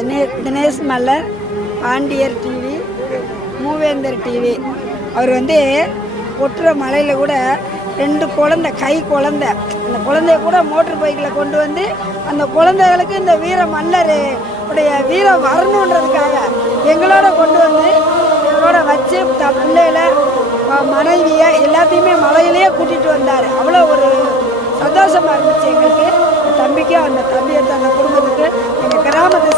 தினேஷ் மல்லர், பாண்டியர் டிவி, மூவேந்தர் டிவி. அவர் கொட்டுற மலையில் கூட 2 குழந்தை, கை குழந்தை, அந்த குழந்தைய கூட மோட்டர் பைக்கில் கொண்டு வந்து அந்த குழந்தைகளுக்கு இந்த வீர மல்லர் உடைய வீரம் வரணுன்றதுக்காக எங்களோட கொண்டு வந்து எங்களோட வச்சு பிள்ளைகளை மனைவியை எல்லாத்தையுமே மலையிலேயே கூட்டிகிட்டு வந்தார். அவ்வளோ ஒரு சந்தோஷமாக இருந்துச்சு எங்களுக்கு. தம்பிக்கும் அந்த தம்பி எடுத்த அந்த குடும்பத்துக்கு எங்கள் கிராமத்தை